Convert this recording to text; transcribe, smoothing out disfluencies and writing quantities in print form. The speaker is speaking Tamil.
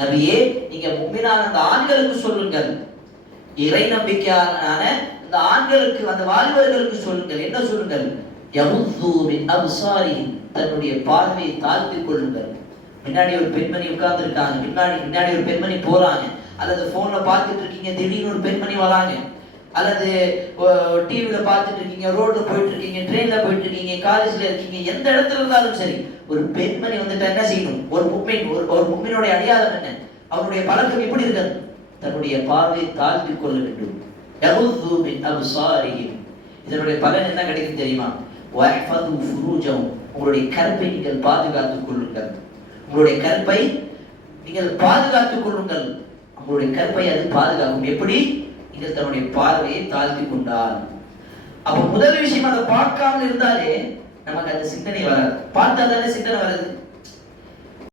நபியே, நீங்க முஃமினான அந்த ஆண்களுக்கு சொல்லுங்கள், இறை நம்பிக்கையான அந்த ஆண்களுக்கு, அந்த வாலிபர்களுக்கு சொல்லுங்கள். என்ன சொல்லுங்கள்? யகுது மின் அப்சாரிஹிம், தன்னுடைய பார்வையை தாழ்த்திக் கொள்ளுங்கள். முன்னாடி ஒரு பெண்மணி உட்கார்ந்து இருக்காங்க, முன்னாடி ஒரு பெண்மணி போறாங்க, அல்லது போன்ல பார்த்துட்டு இருக்கீங்க, திடீர்னு ஒரு பெண்மணி வராங்க, அல்லது டிவியில பார்த்துட்டு இருக்கீங்க, ரோட்ல போயிட்டு இருக்கீங்க, ட்ரெயின்ல போயிட்டு இருக்கீங்க, காலேஜ்ல இருக்கீங்க, எந்த இடத்துல இருந்தாலும் சரி, ஒரு பெண்மணி வந்துட்டு என்ன செய்யணும்? ஒரு முஃமினுடைய அடையாளம் என்ன? அவருடைய பழக்கம் எப்படி இருக்கிறது? தன்னுடைய பார்வையை தாழ்த்திக் கொள்ள வேண்டும். யகுது மின் அப்சாரிஹிம். இதனுடைய பலன் என்ன கிடைக்கும் தெரியுமா? வஹ்ஃபது ஃபுரூஜஹும், உங்களுடைய கற்பை நீங்கள் பாதுகாத்துக் கொள்ளுங்கள். உங்களுடைய கற்பை நீங்கள் பாதுகாத்துக் கொள்ளுங்கள். உங்களுடைய கற்பை அது பாதுகாக்கும். எப்படி? நீங்கள் தன்னுடைய பார்வையை தாழ்த்தி கொண்டால். அப்ப முதல் விஷயம், அதை பார்க்காமல் இருந்தாலே நமக்கு அந்த சிந்தனை வராது. பார்த்தா தானே சிந்தனை வருது.